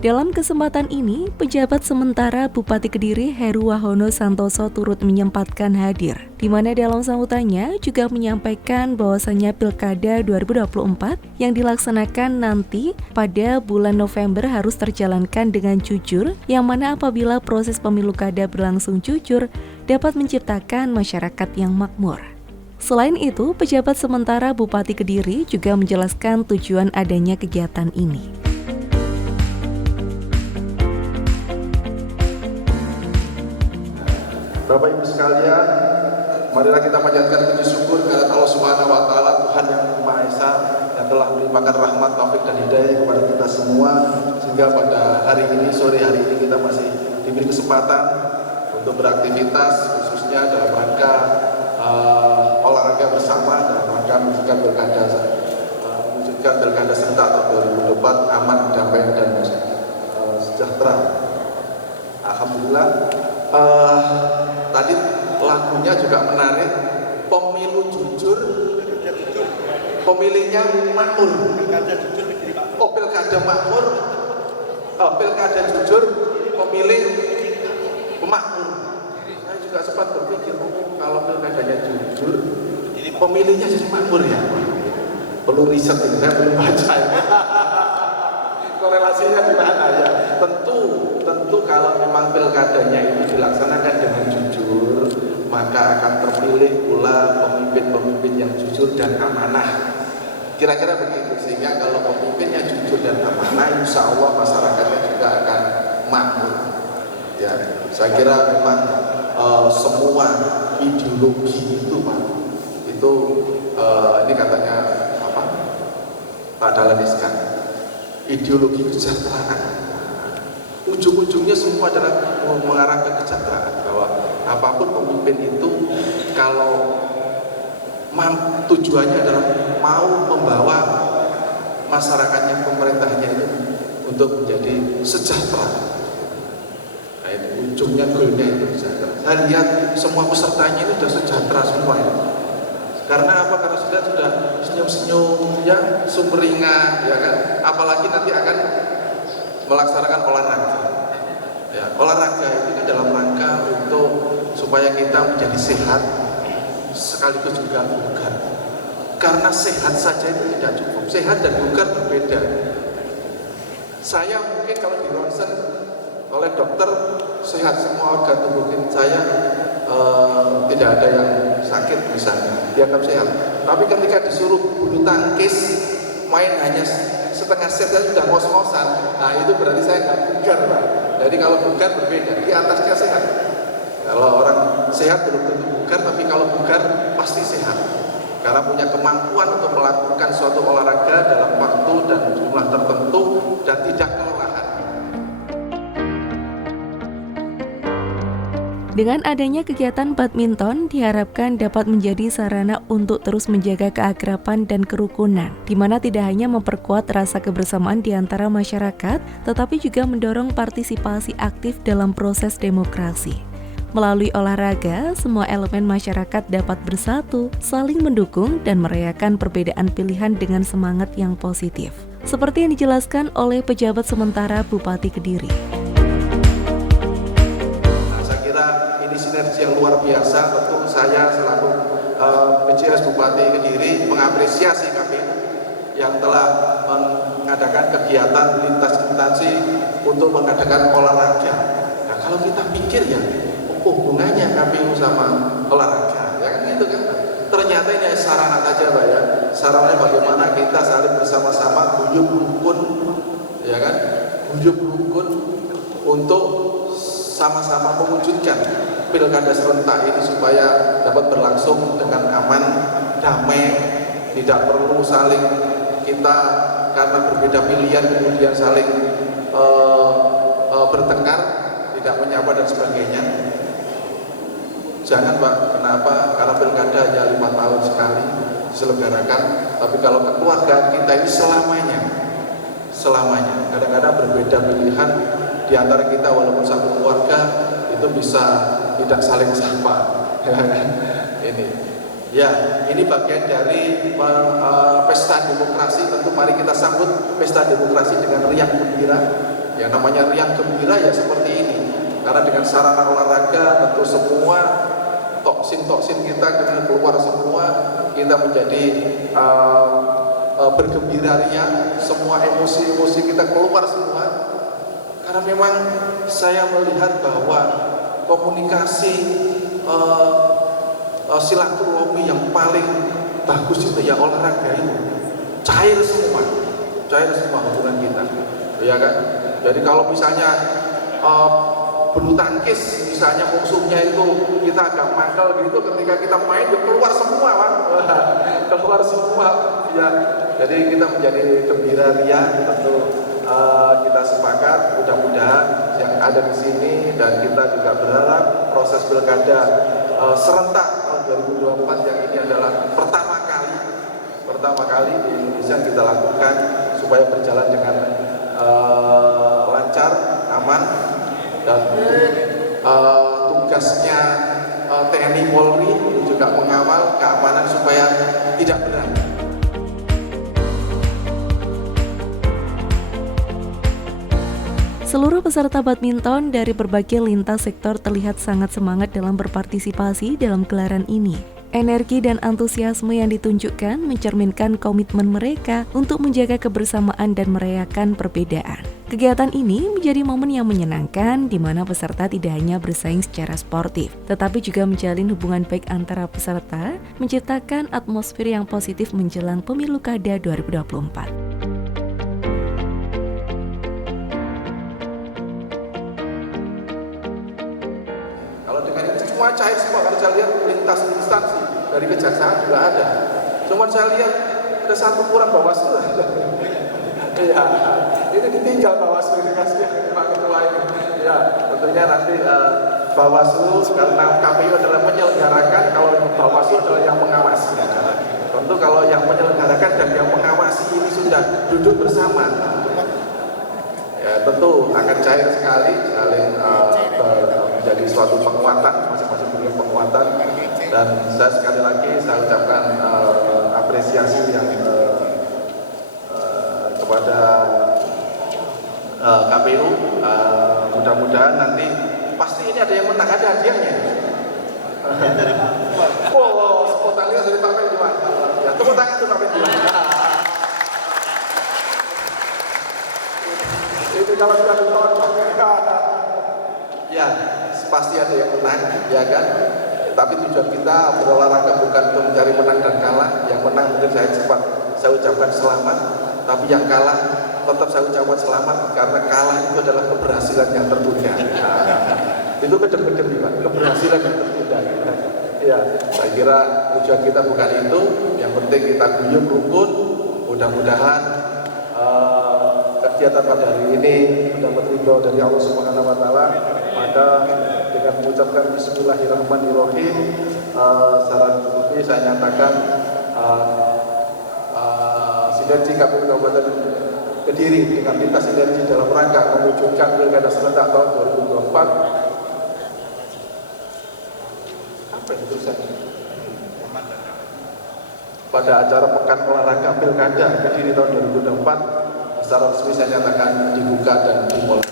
Dalam kesempatan ini, pejabat sementara Bupati Kediri Heru Wahono Santoso turut menyempatkan hadir, di mana dalam sambutannya juga menyampaikan bahwasannya Pilkada 2024 yang dilaksanakan nanti pada bulan November harus terjalankan dengan jujur, yang mana apabila proses pemilu kada berlangsung jujur, dapat menciptakan masyarakat yang makmur. Selain itu, pejabat sementara Bupati Kediri juga menjelaskan tujuan adanya kegiatan ini. Bapak Ibu sekalian, marilah kita panjatkan puji syukur kepada Allah Subhanahu wa taala, Tuhan yang Maha Esa, yang telah melimpahkan rahmat, taufik dan hidayah kepada kita semua, sehingga pada hari ini, sore hari ini kita masih diberi kesempatan untuk beraktivitas, khususnya dalam rangka olahraga bersama, dalam rangka mewujudkan pilkada serentak tahun 2024 aman, damai dan sejahtera. Alhamdulillah. Tadi lagunya juga menarik, pemilu jujur, pemilihnya makmur. Oh, pilkada makmur, pilkada jujur, pemilih makmur. Saya juga sempat berpikir, kalau pilkadanya jujur, pemilihnya jadi makmur ya. Perlu riset ini, saya belum baca ya. Korelasinya di mana ya? Tentu kalau memang pilkadanya itu dilaksanakan dengan jujur, maka akan terpilih pula pemimpin-pemimpin yang jujur dan amanah. Kira-kira begitu, sehingga kalau pemimpinnya jujur dan amanah, insya Allah masyarakatnya juga akan makmur. Ya, saya kira memang semua ideologi itu, Pak, itu ini katanya apa? Pak Dahlan Iskan, ideologi kesejahteraan. Ujung-ujungnya semua adalah mengarah ke kesejahteraan, bahwa apapun pemimpin itu kalau tujuannya adalah mau membawa masyarakatnya, pemerintahnya itu untuk menjadi sejahtera. Nah, itu ujungnya, goalnya itu sejahtera. Saya lihat semua pesertanya itu sudah sejahtera semua ya. Karena apa? Karena sudah senyum-senyum, ya, sumringah, ya kan. Apalagi nanti akan melaksanakan olahraga. Ya, olahraga itu kan dalam rangka untuk supaya kita menjadi sehat, sekaligus juga bugar. Karena sehat saja itu tidak cukup. Sehat dan bugar berbeda. Saya mungkin kalau di ronsen oleh dokter sehat, semua organ tubuh saya tidak ada yang sakit misalnya, dianggap sehat. Tapi ketika disuruh bulu tangkis, main hanya setengah set saja sudah ngos-ngosan, nah itu berarti saya nggak bugar, Pak. Jadi kalau bugar berbeda, di atasnya sehat. Kalau orang sehat belum tentu bugar, tapi kalau bugar pasti sehat. Karena punya kemampuan untuk melakukan suatu olahraga dalam waktu dan jumlah tertentu dan tidak kelelahan. Dengan adanya kegiatan badminton diharapkan dapat menjadi sarana untuk terus menjaga keakraban dan kerukunan, di mana tidak hanya memperkuat rasa kebersamaan di antara masyarakat, tetapi juga mendorong partisipasi aktif dalam proses demokrasi. Melalui olahraga, semua elemen masyarakat dapat bersatu, saling mendukung, dan merayakan perbedaan pilihan dengan semangat yang positif. Seperti yang dijelaskan oleh pejabat sementara Bupati Kediri. Sinergi yang luar biasa. Tentu saya selaku PJS Bupati Kediri mengapresiasi KPU yang telah mengadakan kegiatan lintas instansi untuk mengadakan olahraga. Nah, kalau kita pikir ya, hubungannya KPU sama olahraga, ya kan gitu kan? Ternyata ini sarana saja, Pak ya. Sarana bagaimana kita saling bersama-sama guyup rukun, ya kan? Guyup rukun untuk sama-sama mewujudkan pilkada serentak ini supaya dapat berlangsung dengan aman, damai, tidak perlu saling kita karena berbeda pilihan kemudian saling bertengkar, tidak menyapa dan sebagainya. Jangan, Pak, kenapa? Karena pilkada hanya 5 tahun sekali diselenggarakan, tapi kalau kekeluargaan kita ini selamanya. Kadang-kadang berbeda pilihan di antara kita walaupun satu keluarga itu bisa tidak saling sapa. Ini bagian dari pesta demokrasi. Tentu mari kita sambut pesta demokrasi dengan riang gembira, Yang namanya riang gembira ya seperti ini. Karena dengan sarana olahraga tentu semua toksin-toksin kita keluar semua, kita menjadi bergembira ria, semua emosi-emosi kita keluar semua. Karena memang saya melihat bahwa komunikasi silaturahmi yang paling bagus itu ya olahraga itu. Cair semua hubungan kita, ya kan? Jadi kalau misalnya bulu tangkis misalnya musuhnya itu kita agak mangkal gitu, ketika kita main keluar semua, Pak. Keluar semua, ya. Jadi kita menjadi gembira ria, tentu kita sepakat, mudah-mudahan yang ada di sini dan kita juga berharap proses pilkada serentak tahun 2024 yang ini adalah pertama kali di Indonesia yang kita lakukan supaya berjalan dengan lancar, aman, dan tugasnya TNI Polri juga mengawal keamanan supaya tidak berat. Seluruh peserta badminton dari berbagai lintas sektor terlihat sangat semangat dalam berpartisipasi dalam gelaran ini. Energi dan antusiasme yang ditunjukkan mencerminkan komitmen mereka untuk menjaga kebersamaan dan merayakan perbedaan. Kegiatan ini menjadi momen yang menyenangkan di mana peserta tidak hanya bersaing secara sportif, tetapi juga menjalin hubungan baik antara peserta, menciptakan atmosfer yang positif menjelang Pemilu Kada 2024. Semua cair semua, kalau saya lihat lintas instansi dari kejaksaan juga ada. Cuman saya lihat ada satu kurang Bawaslu. Iya, ini ditinggal Bawaslu dikasih Pak Ketua ini. Ya, tentunya nanti Bawaslu karena KPU adalah menyelenggarakan, kalau Bawaslu adalah yang mengawasi. Tentu kalau yang menyelenggarakan dan yang mengawasi ini sudah duduk bersama, ya tentu akan cair sekali, saling menjadi suatu penguatan, masing-masing punya penguatan. Dan saya sekali lagi saya ucapkan apresiasi yang kepada KPU. Mudah-mudahan nanti pasti ini ada yang menang, ada hadiahnya. Wow, tepuk tangan dari Pak Menjual. Ya, tepuk tangan dari Pak Menjual. Itu kalau sudah ditonton, ya pasti ada yang menang, ya kan? Tapi tujuan kita berolahraga bukan untuk mencari menang dan kalah. Yang menang mungkin saya ucapkan selamat, tapi yang kalah tetap saya ucapkan selamat, karena kalah itu adalah keberhasilan yang tertunda. Itu kedem-kedem, Pak, keberhasilan yang tertunda. Ya, saya kira tujuan kita bukan itu. Yang penting kita guyup rukun. Mudah-mudahan kegiatan pada hari ini mendapat ridho dari Allah Subhanahu wa taala. Maka dengan mengucapkan bismillahirrahmanirrahim, secara tertutup saya nyatakan sinergi KPU Kabupaten Kediri dengan lintas sinergi dalam rangka mewujudkan pilkada serentak tahun 2024. Apa itu tulisannya? Pada acara Pekan Olahraga Pilkada Kediri tahun 2024, secara resmi saya nyatakan dibuka dan dimulai.